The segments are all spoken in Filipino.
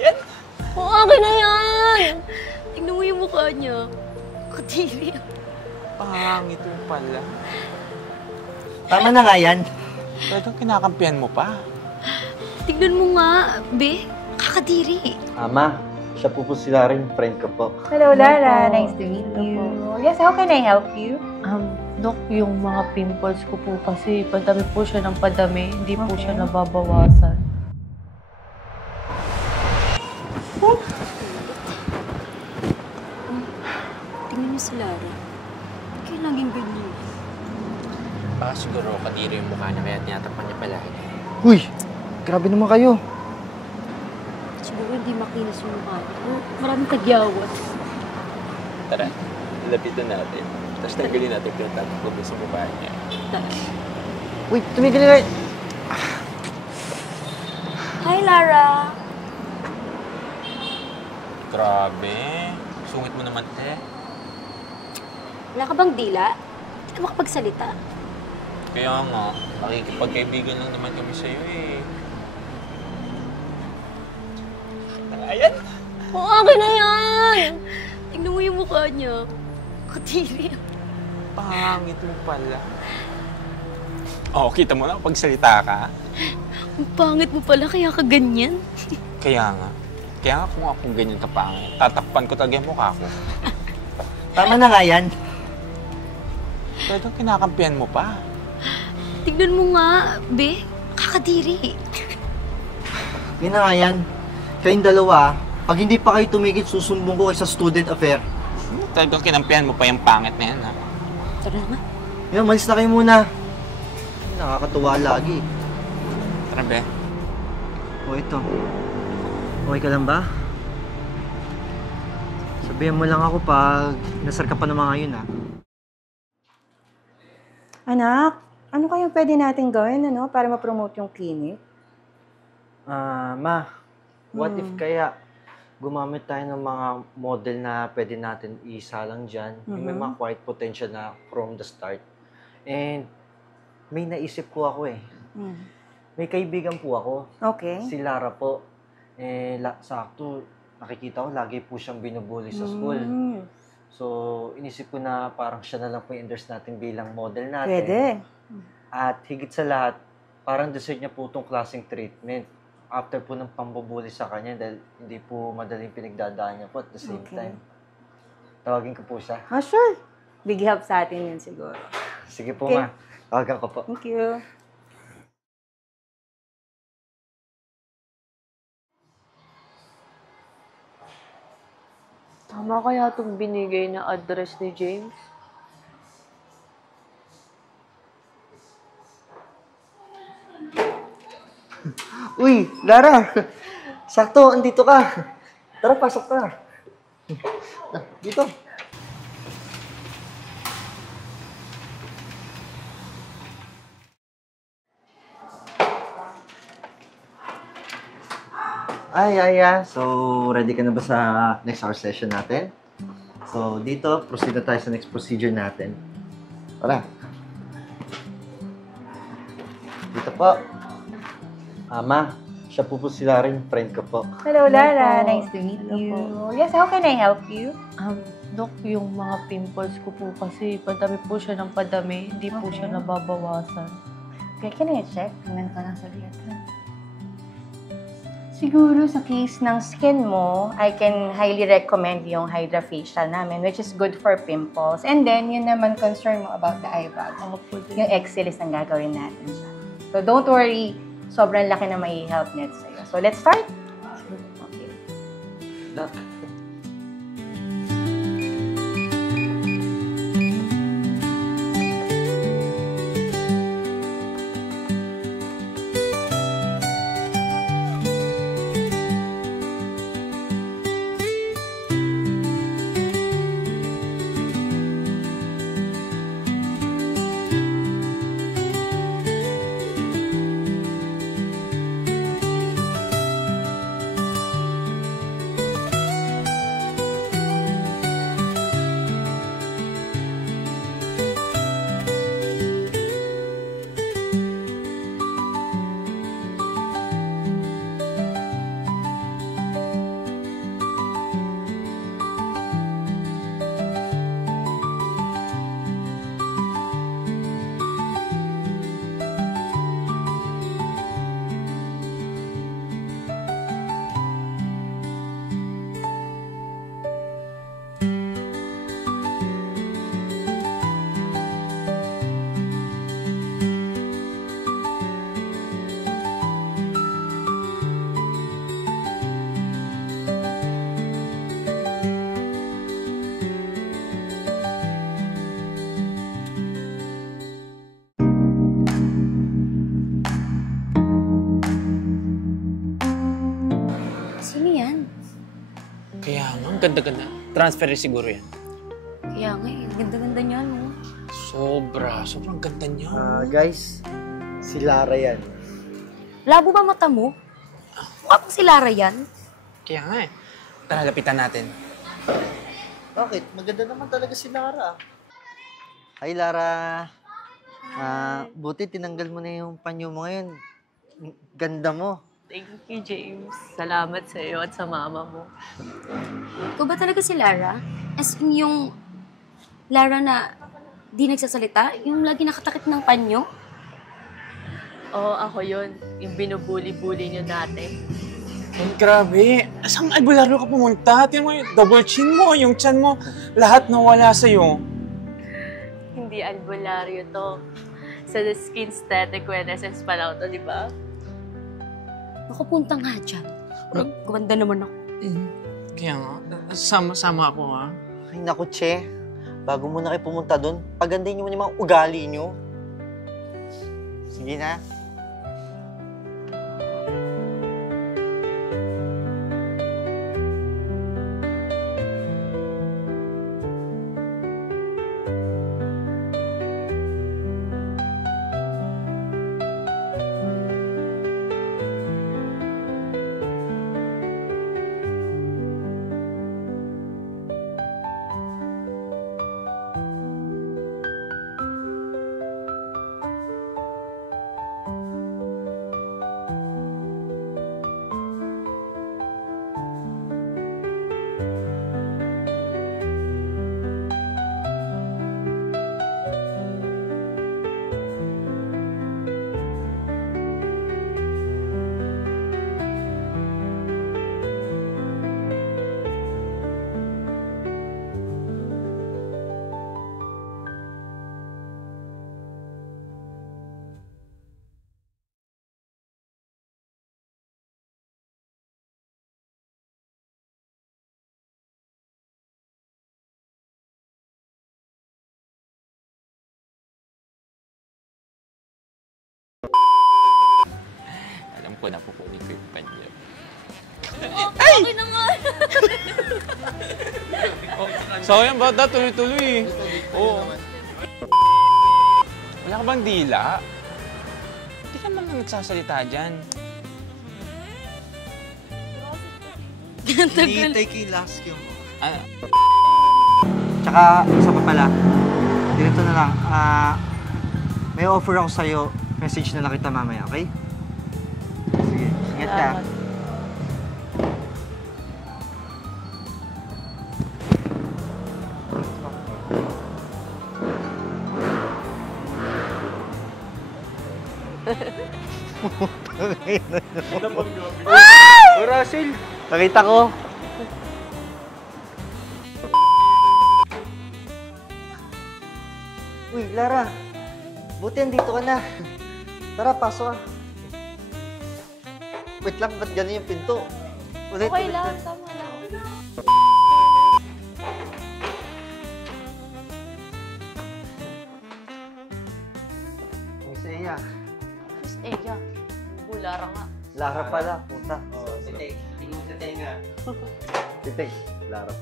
Ayan! Oo, akin na yan! Tignan mo yung mukha niya. Kadiri. Pangit mo pala. Tama na nga yan. Talagang kinakampihan mo pa. Tignan mo nga, be. Kakadiri. Ama, siya po sila rin, friend ko po. Hello, Lara. Hello. Nice to meet Hello you. po. Yes, how can I help you? Dok, yung mga pimples ko po kasi padami po siya ng padami, hindi po siya nababawasan. Tingnan mo si Lara. Kaya laging ganyan. Baka siguro kadiri yung mukha niya kaya tinatakpan niya palagi. Uy, grabe naman kayo. Siguro hindi makinis yung mukha niya. Maraming tagyawan. Tara, lapitan natin. Tapos tanggalin natin yung tatapos sa mukha niya. Tara. Uy, tumigil na. Hi, Lara. Grabe. Sungit mo naman, te. Wala ka bang dila? Hindi ka makapagsalita. Kaya nga, nakikipagkaibigan lang naman kami sa'yo eh. Ayan! Oo, akin na yan! Tignan mo yung mukha niya. Kadiri. Pangit mo pala. Oo, kita mo na, pagsalita ka. Ang pangit mo pala, kaya ka ganyan. Kaya nga. Kaya nga kung akong ganyan kapangit, tatakpan ko talaga yung mukha ko. Tama na nga yan. Talagang kinakampihan mo pa. Tignan mo nga, be. Kakadiri. Yan na nga yan. Kayong dalawa, pag hindi pa kayo tumigil, susumbong ko kayo sa student affair. Talagang kinampihan mo pa yung pangit na yan, ha? Tara nga. Yan, malis na kayo muna. Nakakatuwa lagi. Tara, be. O ito. Okay ka lang ba? Sabihan mo lang ako pag nasar ka pa ng mga yun, ha? Anak, ano kaya pwede natin gawin para ma-promote yung clinic? Ma, what if kaya gumamit tayo ng mga model na pwede natin isalang dyan, yung may mga quite potential na from the start. And may naisip po ako eh. May kaibigan po ako. Okay. Si Lara po. Sakto, nakikita ko lagi po siyang binubully sa school. So, inisip ko na parang siya na lang po yung endorse natin bilang model natin. Pwede. At higit sa lahat, parang deserve niya po itong klaseng treatment. After po ng pambubuli sa kanya dahil hindi po madaling pinagdadaan niya po at the same time. Tawagin ko po siya. Sure. Big help sa atin yun siguro. Sige po, ma. Tawagan ko po. Thank you. Tama kaya itong binigay na address ni James? Uy, Lara! Sakto, andito ka. Tara, pasok ka. Dito. So, ready ka na ba sa next hour session natin? So, dito, proceed na tayo sa next procedure natin. Tara. Dito po. Ama, siya po sila rin, friend ko po. Hello, Lara. po. Nice to meet Hello you. po. Yes, how can I help you? Dok, yung mga pimples ko po kasi padami po siya ng padami, hindi po siya nababawasan. Okay, can I check? Tingnan ka lang sa liatan. Siguro sa case ng skin mo, I can highly recommend yung HydraFacial namin, which is good for pimples. And then, yun naman concern mo about the eye bag. Yung Exilis ang gagawin natin siya. So, don't worry. Sobrang laki na may help net sa'yo. So, let's start. Okay. Doc. Kaya nga, ang ganda-ganda. Transfer siguro yan. Kaya nga eh, ganda-ganda niya, no? Sobrang ganda niya. Guys, si Lara yan. Labo ba mata mo? Mukha pang si Lara yan. Kaya nga eh. Tara, lapitan natin. Bakit? Maganda naman talaga si Lara. Hi, Lara. Buti tinanggal mo na yung panyo mo ngayon. Ganda mo. Thank you, James. Salamat sa iyo at sa mama mo. Ikaw ba talaga si Lara? As in yung Lara na di nagsasalita? Yung lagi nakatakip ng panyo? Oo, ako yun. Yung binubuli-buli niyo dati. Ay, grabe. Saan albularyo ka pumunta? Tingnan mo yung double chin mo, yung chan mo. Lahat nawala sa'yo. Hindi albularyo to. Sa The Skin Static Essence pa lang to, di ba? Nakapunta nga dyan. Gumanda naman ako. Kaya nga, sama ako ha. Ay, naku, Che. Bago mo na kayo pumunta doon, pagandahin niyo mo yung mga ugali niyo. Sige na. Alam ko na pupunin ko yung panyo. Okay naman. Sayang bata, tuloy-tuloy. Oo. Wala ka bang dila? Hindi ka naman nagsasalita dyan. Hihintay kay last yung mo. Ano? Tsaka, isa pa pala. Dito na lang. May offer ako sa'yo. Message na lang kita mamaya, okay? Sige, ingat ka. Salamat. Oh, Russell! Nakita ko. Uy, Lara. Buti andito ka na. Tara, pasok ka. Wait lang, ba't ganun yung pinto? Ulit, Okay ulit, lang, ulit. tama lang. Miss Eya. Miss Eya, bulara nga. Lara pala, puta. Titik. Tingin sa tenga. Titik. Lara.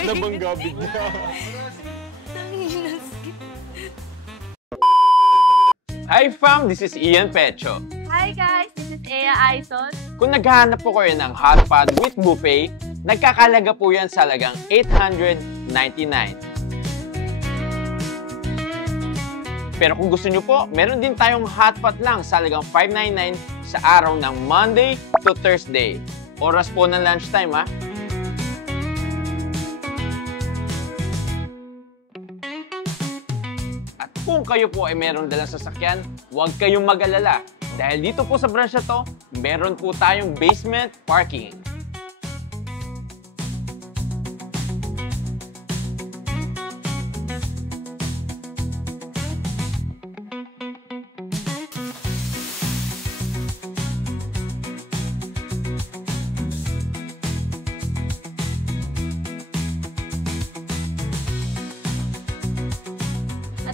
Nabangga bigla. Hi fam, this is Ian Pecho. Hi guys, this is Eya Aizon. Kung naghahanap po kayo ng hot pot with buffet, nagkakalaga po yan sa halagang $899. Pero kung gusto nyo po, meron din tayong hot pot lang sa halagang $599 sa araw ng Monday to Thursday. Oras po ng lunchtime ha. At kung kayo po ay meron dalang sasakyan, huwag kayong mag-alala. Dahil dito po sa branch na to, meron po tayong basement parking.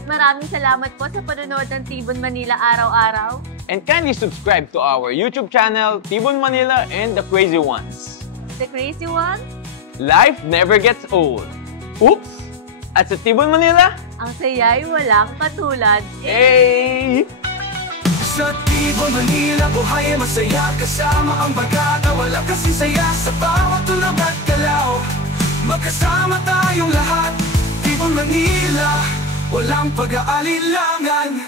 maraming salamat po sa panonood ng Tibon Manila araw-araw. And kindly subscribe to our YouTube channel, Tibon Manila and The Crazy Ones. The Crazy Ones, Life never gets old. Oops! At sa Tibon Manila, ang saya'y walang katulad. hey! Sa Tibon Manila, buhay ay masaya kasama ang bagata. Wala kasing saya sa bawat tulog at galaw. Magkasama tayong lahat, Tibon Manila, walang pag-aalilangan.